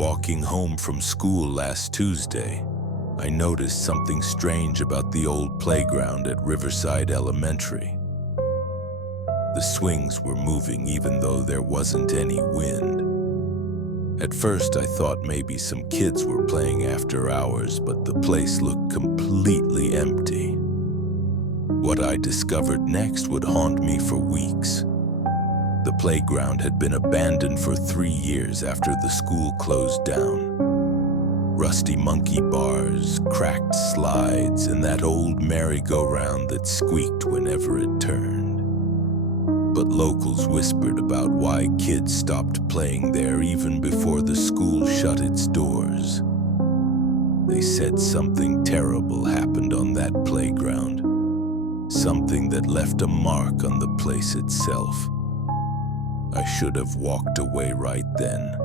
Walking home from school last Tuesday, I noticed something strange about the old playground at Riverside Elementary. The swings were moving even though there wasn't any wind. At first I thought maybe some kids were playing after hours, but the place looked completely empty. What I discovered next would haunt me for weeks. The playground had been abandoned for 3 years after the school closed down. Rusty monkey bars, cracked slides, and that old merry-go-round that squeaked whenever it turned. But locals whispered about why kids stopped playing there even before the school shut its doors. They said something terrible happened on that playground, something that left a mark on the place itself. I should have walked away right then.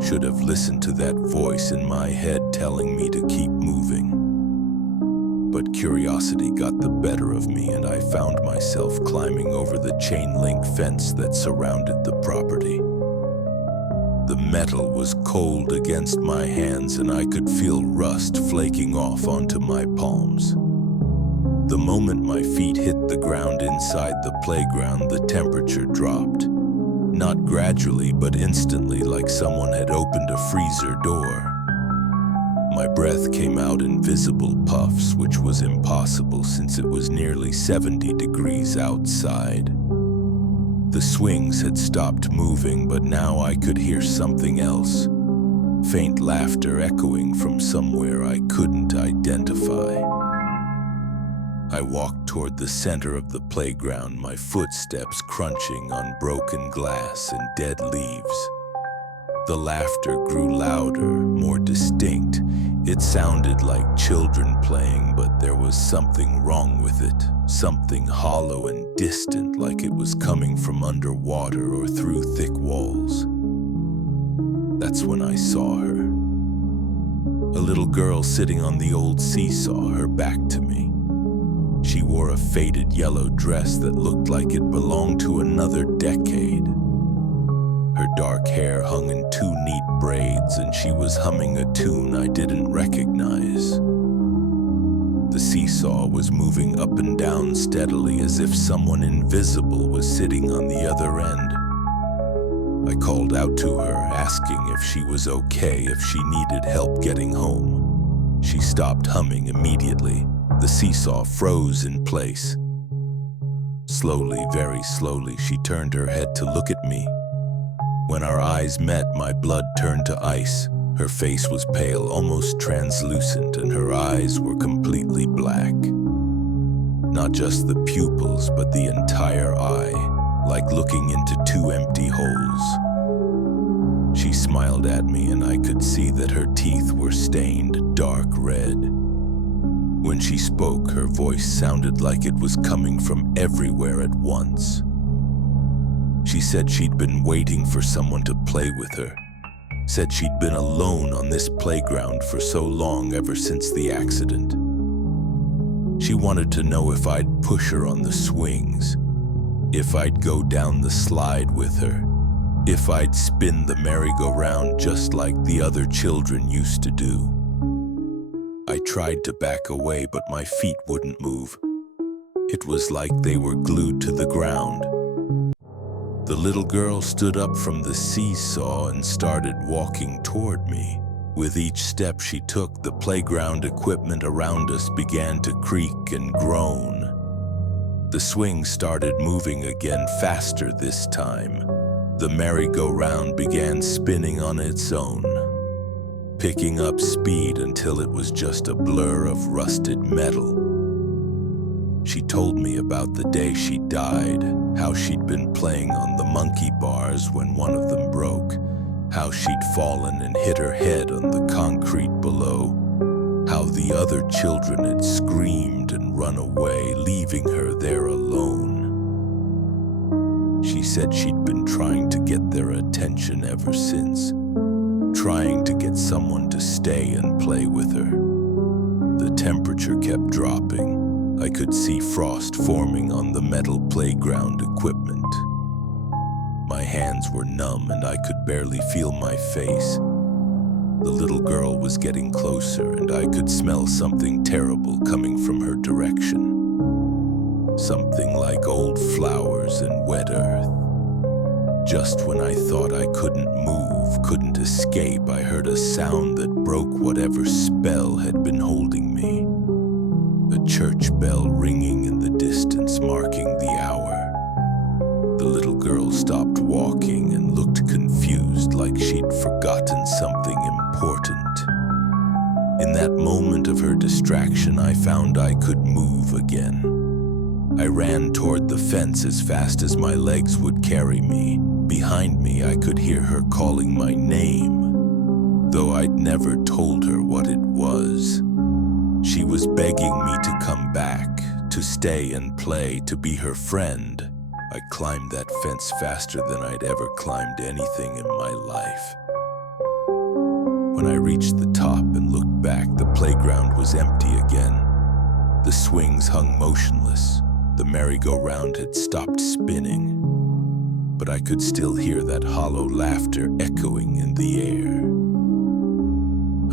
Should have listened to that voice in my head telling me to keep moving. But curiosity got the better of me, and I found myself climbing over the chain-link fence that surrounded the property. The metal was cold against my hands, and I could feel rust flaking off onto my palms. The moment my feet hit the ground inside the playground, the temperature dropped. Not gradually, but instantly, like someone had opened a freezer door. My breath came out in visible puffs, which was impossible since it was nearly 70 degrees outside. The swings had stopped moving, but now I could hear something else. Faint laughter echoing from somewhere I couldn't identify. I walked toward the center of the playground, my footsteps crunching on broken glass and dead leaves. The laughter grew louder, more distinct. It sounded like children playing, but there was something wrong with it. Something hollow and distant, like it was coming from underwater or through thick walls. That's when I saw her. A little girl sitting on the old seesaw, her back to me. She wore a faded yellow dress that looked like it belonged to another decade. Her dark hair hung in 2 neat braids, and she was humming a tune I didn't recognize. The seesaw was moving up and down steadily, as if someone invisible was sitting on the other end. I called out to her, asking if she was okay, if she needed help getting home. She stopped humming immediately. The seesaw froze in place. Slowly, very slowly, she turned her head to look at me. When our eyes met, my blood turned to ice. Her face was pale, almost translucent, and her eyes were completely black. Not just the pupils, but the entire eye, like looking into 2 empty holes. She smiled at me, and I could see that her teeth were stained dark red. When she spoke, her voice sounded like it was coming from everywhere at once. She said she'd been waiting for someone to play with her. Said she'd been alone on this playground for so long, ever since the accident. She wanted to know if I'd push her on the swings, if I'd go down the slide with her, if I'd spin the merry-go-round just like the other children used to do. I tried to back away, but my feet wouldn't move. It was like they were glued to the ground. The little girl stood up from the seesaw and started walking toward me. With each step she took, the playground equipment around us began to creak and groan. The swing started moving again, faster this time. The merry-go-round began spinning on its own, picking up speed until it was just a blur of rusted metal. She told me about the day she died, how she'd been playing on the monkey bars when one of them broke, how she'd fallen and hit her head on the concrete below, how the other children had screamed and run away, leaving her there alone. She said she'd been trying to get their attention ever since, trying to get someone to stay and play with her. The temperature kept dropping. I could see frost forming on the metal playground equipment. My hands were numb and I could barely feel my face. The little girl was getting closer, and I could smell something terrible coming from her direction. Something like old flowers and wet earth. Just when I thought I couldn't move, couldn't escape, I heard a sound that broke whatever spell had been holding me. A church bell ringing in the distance, marking the hour. The little girl stopped walking and looked confused, like she'd forgotten something important. In that moment of her distraction, I found I could move again. I ran toward the fence as fast as my legs would carry me. Behind me, I could hear her calling my name, though I'd never told her what it was. She was begging me to come back, to stay and play, to be her friend. I climbed that fence faster than I'd ever climbed anything in my life. When I reached the top and looked back, the playground was empty again. The swings hung motionless. The merry-go-round had stopped spinning. But I could still hear that hollow laughter echoing in the air.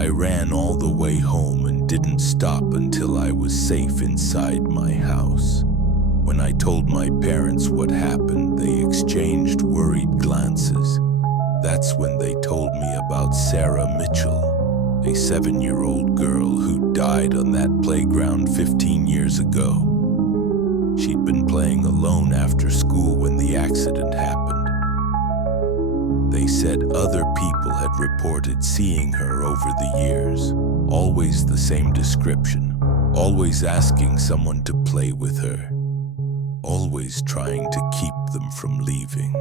I ran all the way home and didn't stop until I was safe inside my house. When I told my parents what happened, they exchanged worried glances. That's when they told me about Sarah Mitchell, a 7-year-old girl who died on that playground 15 years ago. She'd been playing alone after school when the accident happened. They said other people had reported seeing her over the years. Always the same description. Always asking someone to play with her. Always trying to keep them from leaving.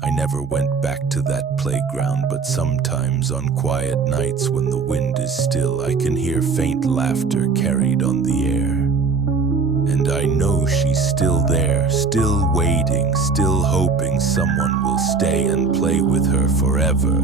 I never went back to that playground, but sometimes on quiet nights when the wind is still, I can hear faint laughter carried on the air. And I know she's still there, still waiting, still hoping someone will stay and play with her forever.